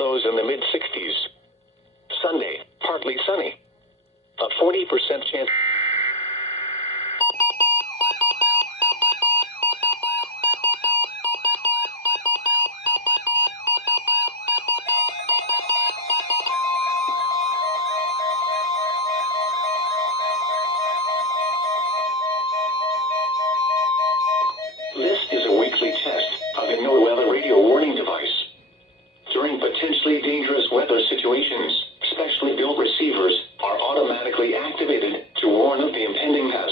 lows in the mid-60s. Sunday, partly sunny. A 40% chance. This is a weekly test of the NOAA radio warning device. During potentially dangerous weather situations, specially built receivers are automatically activated to warn of the impending hazard.